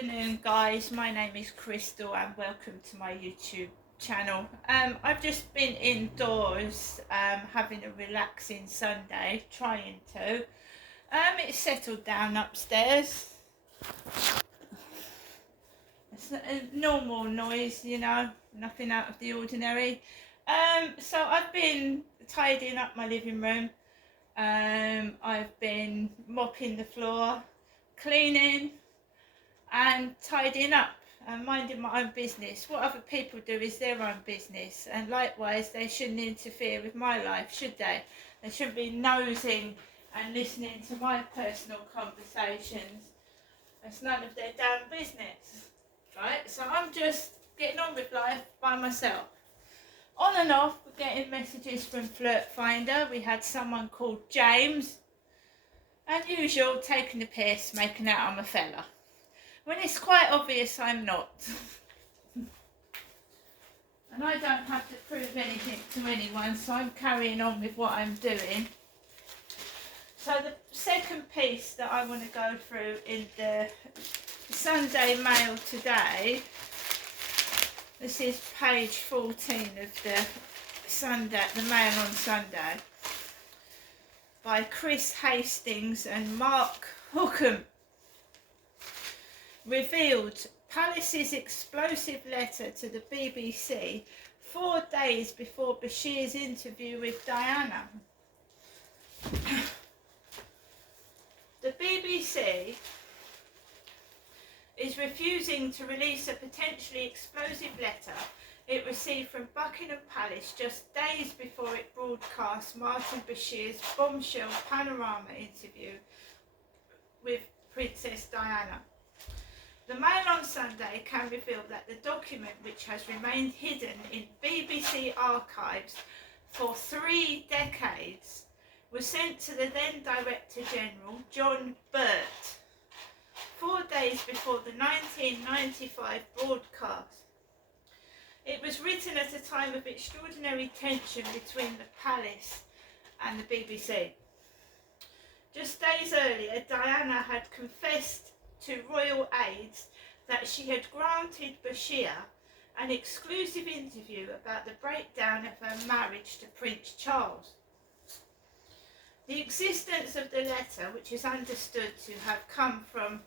afternoon, guys. My name is Crystal and welcome to my YouTube channel. I've just been indoors having a relaxing Sunday, trying to. It's settled down upstairs. It's a normal noise, you know, nothing out of the ordinary. So I've been tidying up my living room. I've been mopping the floor, cleaning and tidying up and minding my own business. What other people do is their own business, and likewise they shouldn't interfere with my life, should they? They shouldn't be nosing and listening to my personal conversations. It's none of their damn business, right? So I'm just getting on with life by myself. On and off, we're getting messages from Flirt Finder. We had someone called James, and usual, taking the piss, making out I'm a fella, when it's quite obvious I'm not. And I don't have to prove anything to anyone, so I'm carrying on with what I'm doing. So the second piece that I want to go through in the Sunday Mail today, this is page 14 of the Mail on Sunday, by Chris Hastings and Mark Hookham. Revealed Palace's explosive letter to the BBC 4 days before Bashirs' interview with Diana. The BBC is refusing to release a potentially explosive letter it received from Buckingham Palace just days before it broadcast Martin Bashirs' bombshell panorama interview with Princess Diana. The Mail on Sunday can reveal that the document, which has remained hidden in BBC archives for 3 decades, was sent to the then Director General, John Burt, 4 days before the 1995 broadcast. It was written at a time of extraordinary tension between the Palace and the BBC. Just days earlier, Diana had confessed to royal aides that she had granted Bashir an exclusive interview about the breakdown of her marriage to Prince Charles. The existence of the letter, which is understood to have come from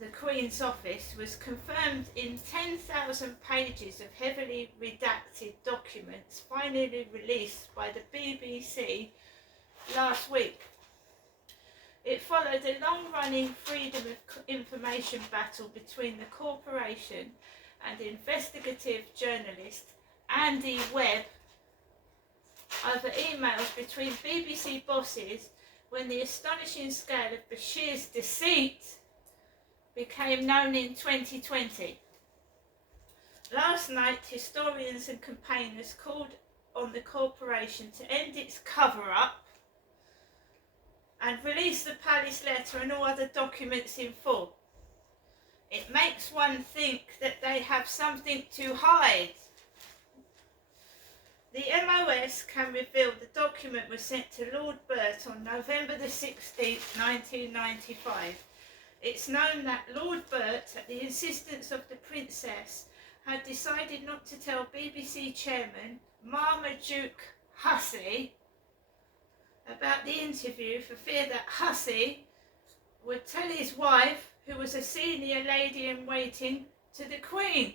the Queen's office, was confirmed in 10,000 pages of heavily redacted documents finally released by the BBC last week. It followed a long-running freedom of information battle between the corporation and investigative journalist Andy Webb over emails between BBC bosses when the astonishing scale of Bashir's deceit became known in 2020. Last night, historians and campaigners called on the corporation to end its cover-up and release the Palace letter and all other documents in full. It makes one think that they have something to hide. The MOS can reveal the document was sent to Lord Burt on November the 16th, 1995. It's known that Lord Burt, at the insistence of the Princess, had decided not to tell BBC Chairman Marmaduke Hussey about the interview for fear that Hussey would tell his wife, who was a senior lady-in-waiting to the Queen.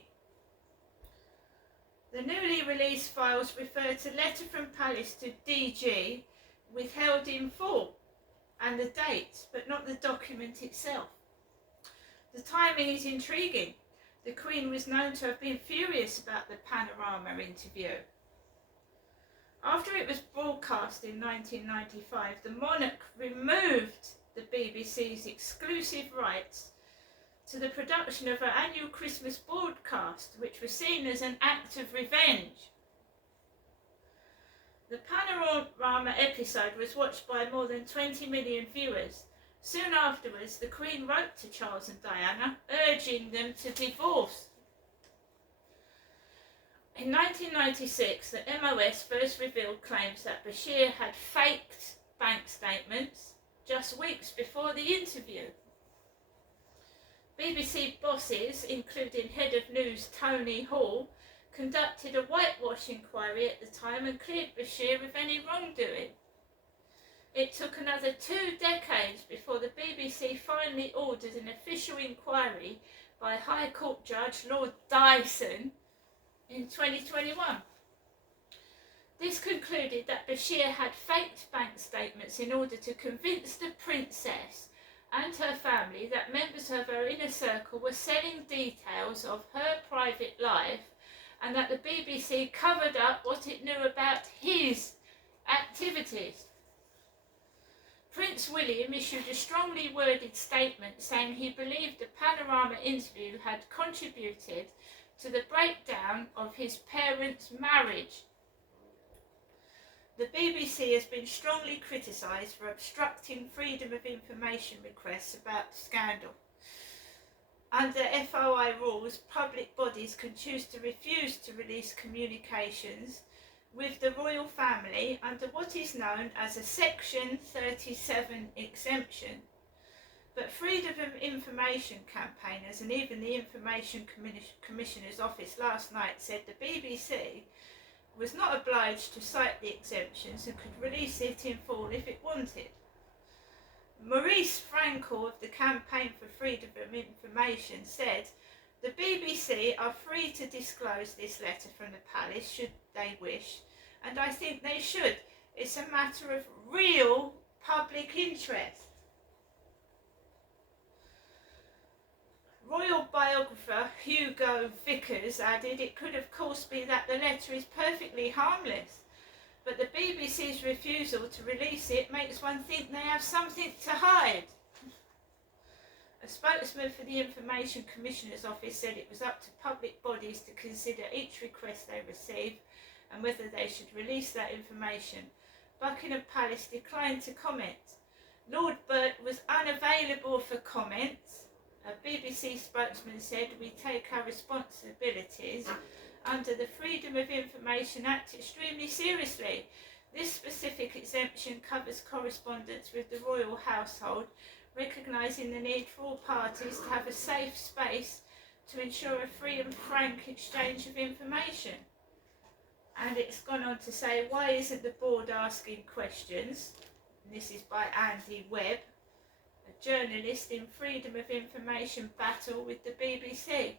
The newly released files refer to letter from Palace to DG, withheld in full, and the date, but not the document itself. The timing is intriguing. The Queen was known to have been furious about the panorama interview. After it was broadcast in 1995, the monarch removed the BBC's exclusive rights to the production of her annual Christmas broadcast, which was seen as an act of revenge. The panorama episode was watched by more than 20 million viewers. Soon afterwards, the Queen wrote to Charles and Diana, urging them to divorce. In 1996, the MOS first revealed claims that Bashir had faked bank statements just weeks before the interview. BBC bosses, including head of news Tony Hall, conducted a whitewash inquiry at the time and cleared Bashir of any wrongdoing. It took another 2 decades before the BBC finally ordered an official inquiry by High Court Judge Lord Dyson in 2021. This concluded that Bashir had faked bank statements in order to convince the princess and her family that members of her inner circle were selling details of her private life, and that the BBC covered up what it knew about his activities. Prince William issued a strongly worded statement saying he believed the Panorama interview had contributed to the breakdown of his parents' marriage. The BBC has been strongly criticised for obstructing freedom of information requests about the scandal. Under FOI rules, public bodies can choose to refuse to release communications with the royal family under what is known as a Section 37 exemption. But Freedom of Information campaigners and even the Information Commissioner's Office last night said the BBC was not obliged to cite the exemptions and could release it in full if it wanted. Maurice Frankel of the Campaign for Freedom of Information said, "The BBC are free to disclose this letter from the palace should they wish, and I think they should. It's a matter of real public interest." Royal biographer Hugo Vickers added, "It could of course be that the letter is perfectly harmless, but the BBC's refusal to release it makes one think they have something to hide." A spokesman for the Information Commissioner's Office said it was up to public bodies to consider each request they receive and whether they should release that information. Buckingham Palace declined to comment. Lord Burt was unavailable for comments. A BBC spokesman said, "We take our responsibilities under the Freedom of Information Act extremely seriously. This specific exemption covers correspondence with the royal household, recognising the need for all parties to have a safe space to ensure a free and frank exchange of information." And it's gone on to say, "Why isn't the board asking questions?" And this is by Andy Webb, a journalist in Freedom of Information battle with the BBC.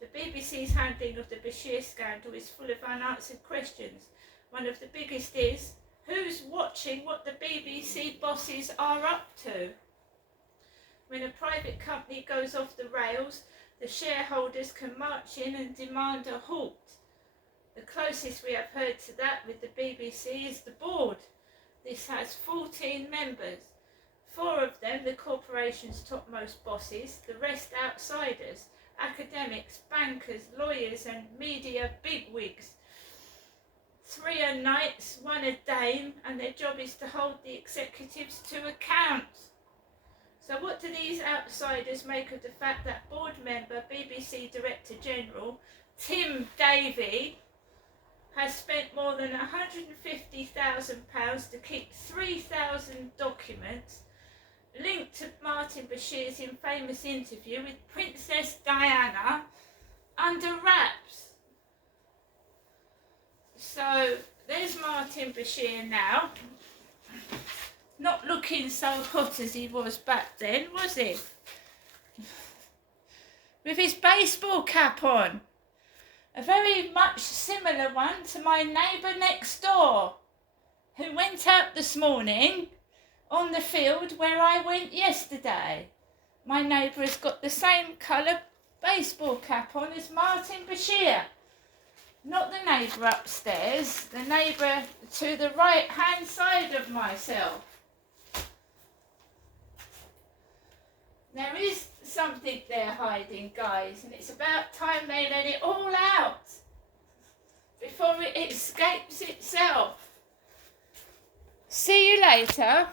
The BBC's handling of the Bashir scandal is full of unanswered questions. One of the biggest is, who's watching what the BBC bosses are up to? When a private company goes off the rails, the shareholders can march in and demand a halt. The closest we have heard to that with the BBC is the board. This has 14 members. 4 of them, the corporation's topmost bosses, the rest outsiders, academics, bankers, lawyers and media bigwigs. 3 are knights, 1 a dame, and their job is to hold the executives to account. So what do these outsiders make of the fact that board member, BBC Director General Tim Davey has spent more than £150,000 to keep 3,000 documents linked to Martin Bashir's infamous interview with Princess Diana under wraps? So there's Martin Bashir now, not looking so hot as he was back then, was he? With his baseball cap on, a very much similar one to my neighbour next door, who went out this morning on the field where I went yesterday. My neighbour has got the same colour baseball cap on as Martin Bashir. Not the neighbour upstairs, the neighbour to the right hand side of myself. There is something they're hiding, guys, and it's about time they let it all out before it escapes itself. See you later.